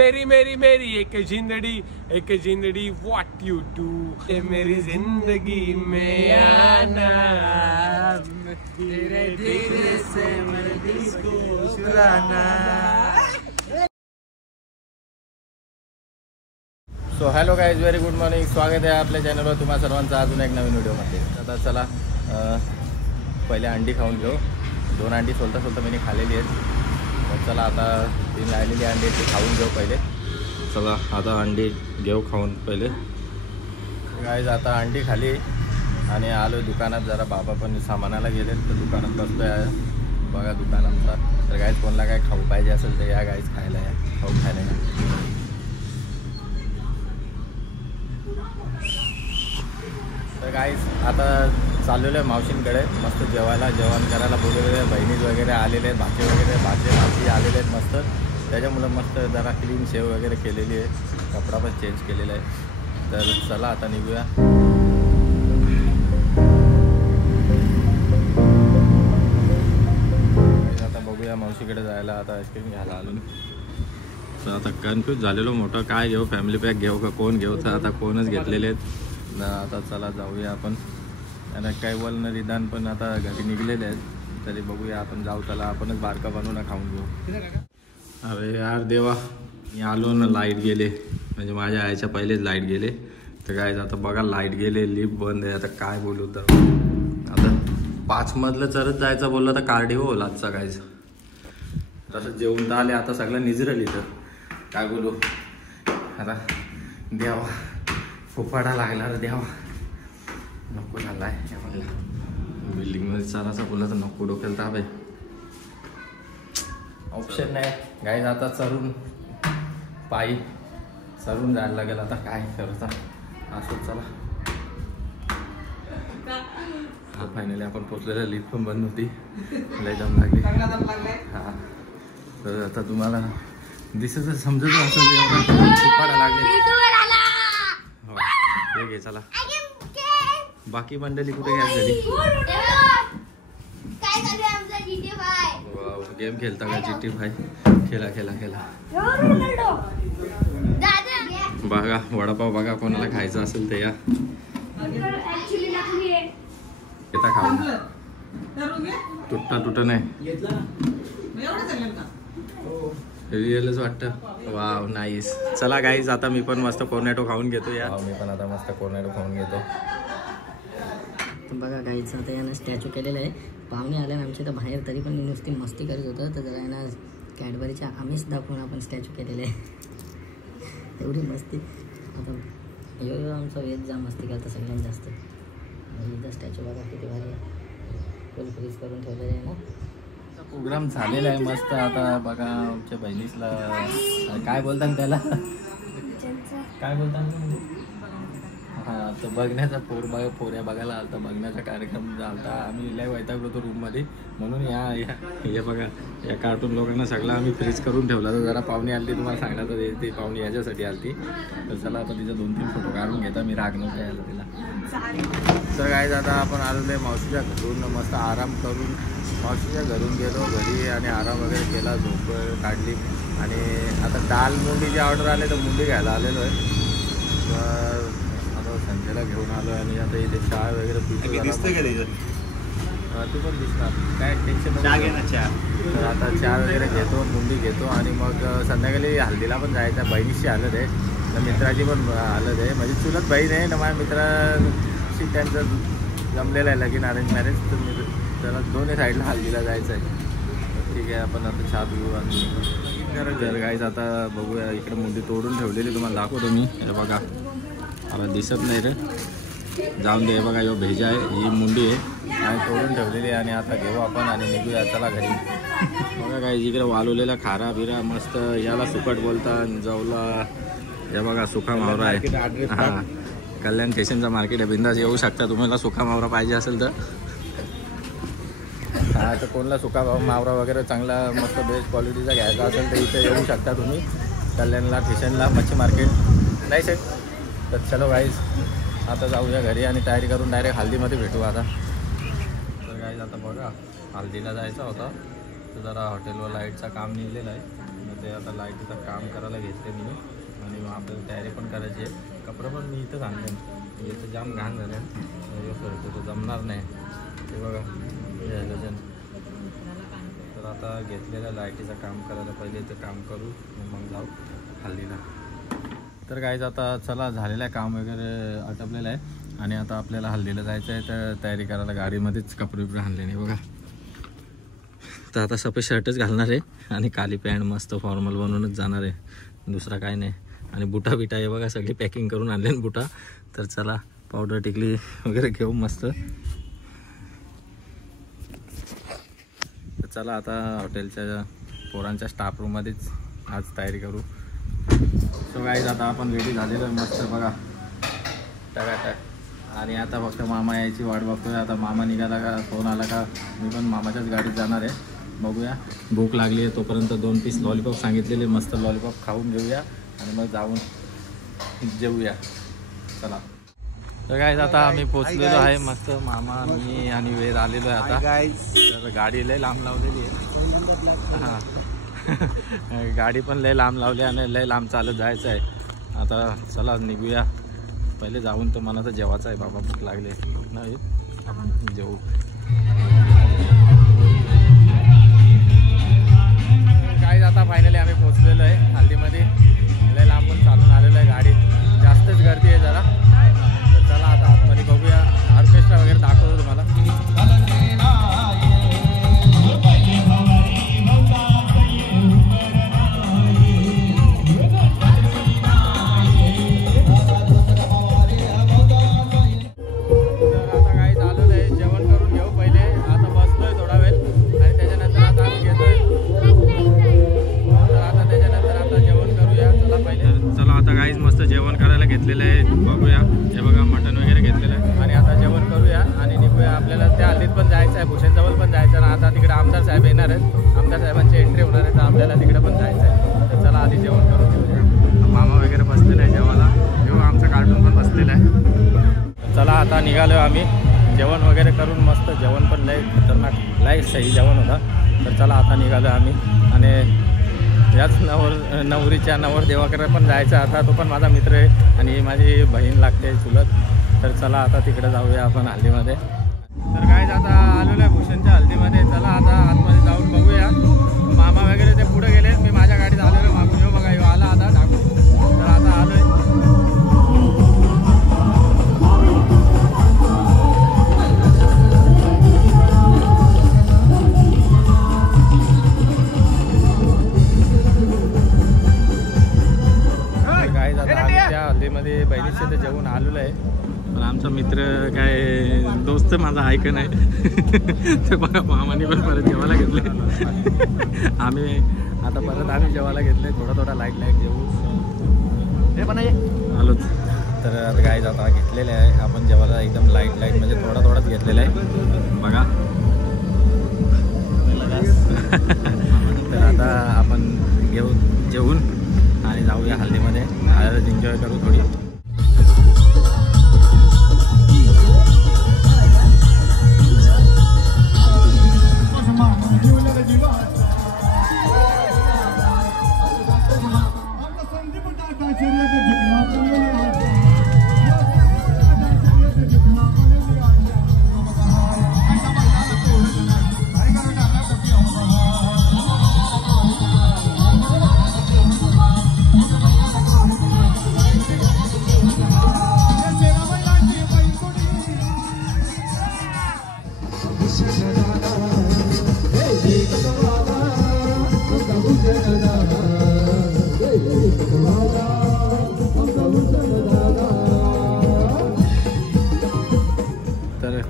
तेरी मेरी मेरी एक जिंदड़ी what you do मेरी जिंदगी में आना धीरे धीरे से मेरे दिल को चुराना। So hello guys, very good morning. स्वागत आहे आपल्या चॅनलवर तुम्हा सर्वांचं अजून एक नवीन व्हिडिओमध्ये. आता चला पहिले अंडी खाऊन घेऊ. 2 अंडी सोलता मी खाल्लेली आहेत. तर चला आता 3 राहिलेली अंडी ती खाऊन घेऊ पहिले. चला आता अंडी घेऊ खाऊन पहिले. गाईज आता अंडी खाली आणि आलो दुकानात. जरा बाबा पण सामानाला गेले तर दुकानात बसलो आहे. बघा दुकान आमचा. तर गाईज कोणाला काय खाऊ पाहिजे असेल तर या गाईज खायला या, खाऊ खायला या. तर गाईस आता चाललेलो आहे मावशींकडे. मस्त जेवण करायला बोलवलेले आहे. बहिणी वगैरे आलेले आहेत, भाची आलेले आहेत मस्त. त्याच्यामुळं मस्त जरा क्लीन शेव वगैरे केलेली आहे. कपडा पण चेंज केलेला आहे. तर चला आता निघूया. आता बघूया मावशीकडे जायला. आता आईस्क्रीम घ्यायला आलो. तर आता कन्फ्यूज झालेलो मोठं काय घेऊ, फॅमिली पॅक घेऊ का कोण घेऊ. तर आता कोणच घेतलेले आहेत ना. आता चला जाऊया आपण. आणि काही वलन निदान पण आता घरी निघलेले आहेत. तरी बघूया आपण जाऊ. चला आपणच बारका बनवून खाऊन घेऊ. अरे यार देवा, मी आलो ना लाईट गेले. म्हणजे माझ्या आईच्या पहिलेच लाईट गेले. तर काय आता बघा लाईट गेले, लिफ्ट बंद आहे. आता काय बोलू. तर आता 5 मजलं चरत जायचं बोललं तर कार्डिओ होला आजचा कायचं. तसं जेवून तर आले. आता सगळं निजरली. तर काय बोलू आता. द्यावा फुफाडा लागला रे द्यावा. नको झाला आहे मला. बिल्डिंगमध्ये चालायचं बोललं तर नको. डोक्याला ताप आहे. ऑप्शन नाही गाईज. आता चरून पायी चरून जायला लागेल. आता काय करता असो. चला फायनली आपण पोचलेलं. लिफ्ट पण बंद होती. लय दम लागली. हां तर आता तुम्हाला दिसत समजत असेल फुफाडा लागले. घे चला. बाकी मंडळी कुठे घ्या झाली. गेम खेळता का GTA 5? खेळा. बघा वडापाव बघा. कोणाला खायचं असेल ते या. येता खाऊ. तुट्टा नाही रिअलच वाटतं. Wow nice. चला गाईज आता मी पण मस्त कोर्नेटो खाऊन घेतो या. मी पण आता मस्त कोर्नेटो खाऊन घेतो. बघा गाईचं आता यानं स्टॅच्यू केलेलं आहे. पाहुणे आल्या ना आमच्या तर बाहेर, तरी पण नुसती मस्ती करत होतं. तर जरा यांना कॅडबरीच्या आम्हीच दाखवून आपण स्टॅच्यू केलेलं आहे. एवढी मस्ती. आता यो आमचा वेद जा मस्ती करतं सगळ्यात जास्त. इथं स्टॅच्यू बघा किती भारी आहे. फुल फ्रीज करून ठेवलेलं आहे ना. प्रोग्राम झालेला आहे मस्त. आता बघा आमच्या बहिणीसला काय बोलतात त्याला, काय बोलतात. हां तर बघण्याचा पोऱ्या बघायला आलता. बघण्याचा कार्यक्रम झाला. आम्ही लय वैतागलो होतो रूममध्ये. म्हणून हे बघा या कार्टून लोकांना सगळं आम्ही फ्रीज करून ठेवला. तर जरा पाहुणे आली तुम्हाला सांगणार. तर ती पाहुणे याच्यासाठी आली. तर चला आता तिचा 2-3 फोटो काढून घेता. मी राग नव्हतं यायला तिला. तर काय आता आपण आलेलो आहे मावशीच्या घरून. मस्त आराम करून मावशीच्या घरून गेलो घरी आणि आराम वगैरे केला. झोप काढली. आणि आता दाल मुंडीची ऑर्डर आले तर मुंडी घ्यायला आलेलो आहे. तर आता संजयला घेऊन आलो आणि आता इथे चहा वगैरे पितो. तू पण दिसणार काय टेन्शन. तर आता चहा वगैरे घेतो, मुंडी घेतो आणि मग संध्याकाळी हल्दीला पण जायचं. बहिणीशी आलं आहे तर मित्राची पण आलं आहे. म्हणजे चुलत बहीण आहे ना माझ्या मित्राशी. त्यांचं जमलेलं आहे लगीन अरेंज मॅरेज. तर त्याला दोन्ही साईडला हल्दीला जायचं आहे. ठीक आहे आपण आता चहा पिऊ आणि जर गाईज आता बघूया. इकडे मुंडी तोडून ठेवलेली तुम्हाला दाखवतो मी. हे बघा मला दिसत नाही रे. जाऊन दे. बघा यो भेजा आहे. ही मुंडी आहे आणि तोडून ठेवलेली आहे. आणि आता घेऊ आपण आणि निघूया चला घरी. बघा गाईज इकडे वालवलेला खारा बिरा मस्त. याला सुकट बोलतात. जवला हे बघा सुका मावरा आहे. हां कल्याण स्टेशनचा मार्केट आहे. बिंदास येऊ शकता. तुम्हाला सुका मावरा पाहिजे असेल तर. हां तर कोणाला सुका मावरा वगैरे चांगला मस्त बेस्ट क्वालिटीचा घ्यायचा असेल तर इथे येऊ शकता तुम्ही. कल्याणला स्टेशनला मच्छी मार्केट नाही सर. तर चलो गाईज आता जाऊया घरी आणि तयारी करून डायरेक्ट हल्दीमध्ये भेटू आता. तर गाईज आता बघा हल्दीला जायचं होतं. तर जरा हॉटेलवर लाईटचं काम निघलेलं आहे. ते आता लाईटीचं काम करायला घेतले मी आणि मग आपल्याला तयारी पण करायची आहे. कपडे पण मी इथंच आणले, इथं जाम घाण झाले तो जमणार नाही ते बघा हॅलोजन. तर आता घेतलेलं लाईटीचं काम करायला पहिले ते काम करू मग जाऊ हल्दीला. तर गाईज आता चला झालेलं आहे काम वगैरे आटपलेलं आहे आणि आता आपल्याला हल्दीला जायचं आहे. तर तयारी करायला गाडीमध्येच कपडे बिपडे आणले नाही बघा. तर आता सफेद शर्टच घालणार आहे आणि काली पॅन्ट मस्त फॉर्मल बनवूनच जाणार आहे, दुसरा काय नाही. आणि बुटा बिटा आहे बघा सगळी पॅकिंग करून आणले बुटा. तर चला पावडर टिकली वगैरे घेऊ मस्त. तर चला आता हॉटेलच्या पोरांच्या स्टाफ रूममध्येच आज तयारी करू. सो गाईज आता आपण रेडी झालेलो आहे मस्त बघा टकाटक. आणि आता फक्त मामा यायची वाट बघतोय. आता मामा निघाला का फोन आला का मी पण मामाच्याच गाडीत जाणार आहे. बघूया भूक लागली आहे तोपर्यंत 2 पीस लॉलीपॉप सांगितलेले मस्त लॉलीपॉप खाऊन घेऊया आणि मग जाऊन जेवूया. चला. तर गाईज आता आम्ही पोचलेलो आहे मस्त मामा मी आणि वेद आलेलो आहे आता. तर गाडी लय लांब लावलेली आहे. हां गाडी पण लय लांब लावली आणि लय लांब चालत जायचं आहे. आता चला निघूया. पहिले जाऊन तर मला तर जेवायचं आहे बाबा भूक लागले नाही आपण जेवू. काय आता फायनली आम्ही पोचलेलो आहे हल्दीमध्ये. लय लांबून चालून आलेलो आहे गाडी जास्तच गर्दी आहे जरा. तर चला आता आतमध्ये बघूया ऑर्केस्ट्रा वगैरे दाखवतो तुम्हाला. आमदार साहेबांची एंट्री होणार आहे तर आपल्याला तिकडे पण जायचं आहे. तर चला आधी जेवण करून घेऊया. मामा वगैरे बसलेलं आहे जेवायला घेऊ. आमचं कार्टून पण बसलेलं आहे. चला आता निघालो आम्ही जेवण वगैरे करून मस्त. जेवण पण लय खतरनाक लय सही जेवण होता. तर चला आता निघालो आम्ही आणि याच नवरीच्या नवरदेवाकडे पण जायचं आता. तो पण माझा मित्र आहे आणि माझी बहीण लागते चुलत. तर चला आता तिकडे जाऊया आपण हल्दीमध्ये. तर काय आता आलेलो आहे भूषणच्या हल्दीमध्ये. चला आता आतमध्ये जाऊन बघूया. मामा वगैरे ते पुढे गेले मी माझ्या गाडीत आलेलो मागून. येऊ बघा येऊ आला आता टाकून. तर आता आलो आहे. काय आता आम्ही त्या हल्दीमध्ये बहिणीचे ते जेवून आलेलो आहे. पण आमचा मित्र काय दोस्त माझा ऐक नाही. तर बघा मामाने पण परत जेवायला घेतले. आम्ही आता परत आम्ही जेवायला घेतले. थोडा लाईट जेवू हे पण आलोच. तर आता काय आता घेतलेले आहे आपण जेवायला एकदम लाईट म्हणजे थोडाच घेतलेला आहे बघा. तर आता आपण जेवून आणि जाऊया हल्दीमध्ये. एन्जॉय करू थोडी.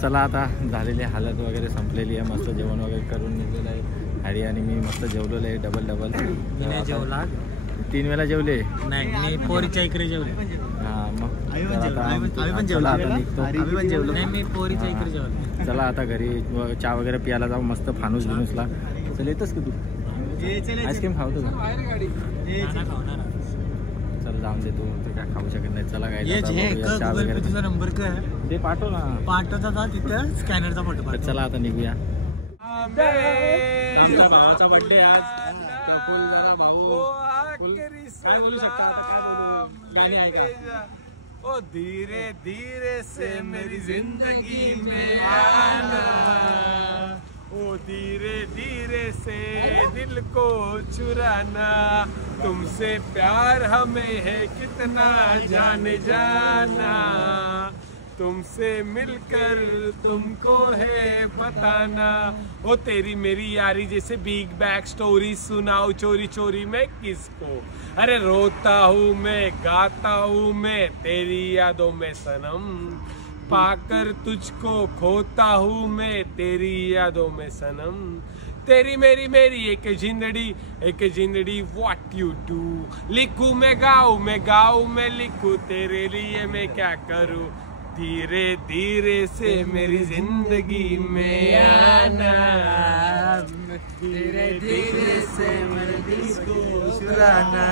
चला आता झालेली हालत वगैरे संपलेली आहे. मस्त जेवण वगैरे करून निघलेलं आहे. हरी आणि मी मस्त जेवलेलं आहे डबल. जेवला 3 वेळा जेवले नाही मी पोरीच्या इकडे जेवले. हां मग चला आता घरी चहा वगैरे प्यायला जाऊ मस्त फानूस बिनूसला. चल येतोस का तू आईस्क्रीम खावतो का? चल जाऊन दे तू काय खाऊ शकत नाही. चला काय चहा वगैरे तुझा नंबर काय ते पाठव ना. पाठवता तिथं स्कॅनरचा फोटो. चला आता निघूया. आमच्या भावाचा बर्थडे आज फुल जरा भाऊ काय बोलू शकता आता, काय बोलू, गाणी ऐका. ओ धीरे धीरे से मेरी जिंदगी में आना, ओ धीरे धीरे से दिल को चुराना, तुमसे प्यार हमें है कितना जाने जाना, तुमसे मिलकर तुमको है बताना. ओ तेरी मेरी यारी जैसे बिग बैग स्टोरी सुनाओ चोरी चोरी मैं किसको, अरे रोता हूँ मैं गाता हूँ मैं तेरी यादों में सनम, पाकर तुझको खोता हूँ मैं तेरी यादों में सनम, तेरी मेरी मेरी एक जिंदड़ी व्हाट यू डू, लिखूं मैं गाऊं मैं लिखूं तेरे लिए मैं क्या करूँ, धीरे धीरे से मेरी जिंदगी में आना, धीरे धीरे से मेरे दिल को चुराना.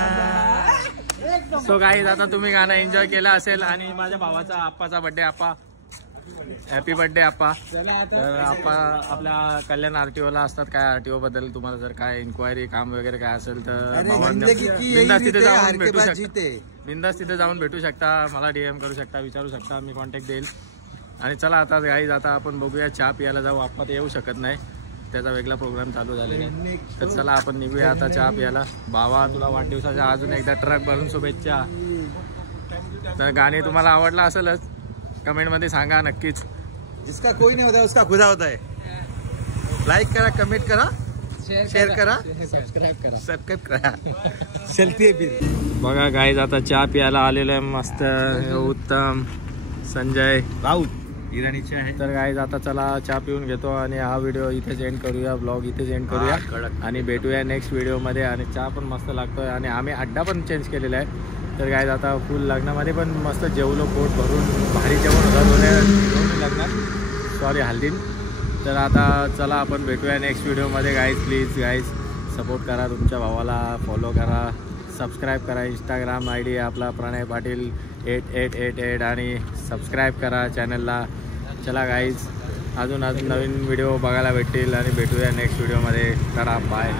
सो गाईज आता तुम्ही गाणं एन्जॉय केलं असेल आणि माझ्या भावाचा आप्पाचा बर्थडे, आप्पा हॅपी बर्थडे आप्पा. तर आप्पा आपल्या कल्याण RTO ला असतात. काय RTO बद्दल तुम्हाला जर काय इन्क्वायरी काम वगैरे काय असेल तर बिंदास तिथे जाऊन भेटू शकता, बिंदास तिथे जाऊन भेटू शकता, मला DM करू शकता, विचारू शकता, मी कॉन्टॅक्ट देईल. आणि चला आता गाईज आता आपण बघूया चहा पियाला जाऊ. आप्पा तर येऊ शकत नाही, त्याचा वेगळा प्रोग्राम चालू झालेला आहे. तर चला आपण निघूया आता चहा पियाला. भावा तुला वाढदिवसाच्या अजून एकदा ट्रक भरून शुभेच्छा. तर गाणी तुम्हाला आवडला असेलच, कमेंट मध्ये सांगा नक्कीच. जिसका कोई नहीं होता है उसका खुदा होता है. लाईक करा, कमेंट करा, शेअर करा, सबस्क्राईब करा. चलते फिर. बघा गाईज आता चहा पियाला आलेलं आहे मस्त उत्तम संजय राऊत इराणीचे आहे. तर गाईज आता चला चहा पिऊन घेतो आणि हा व्हिडिओ इथेच एंड करूया, ब्लॉग इथेच एंड करूया आणि भेटूया नेक्स्ट व्हिडिओमध्ये. आणि चहा पण मस्त लागतोय आणि आम्ही अड्डा पण चेंज केलेला आहे. तर गाईज आता फुल लग्नामध्ये पण मस्त जेवलो, पोट भरून भारी जेवण होतं दोन्ही लग्नात, सॉरी हल्दीन. तर आता चला आपण भेटूया नेक्स्ट व्हिडिओमध्ये. गाईज प्लीज गाईज सपोर्ट करा, तुमच्या भावाला फॉलो करा, सबस्क्राईब करा. इंस्टाग्राम ID आपला प्रणय पाटील 8888 आणि सबस्क्राईब करा चॅनलला. चला गाईज अजून नवीन व्हिडिओ बघायला भेटतील आणि भेटूया नेक्स्ट व्हिडिओमध्ये. करा बाय.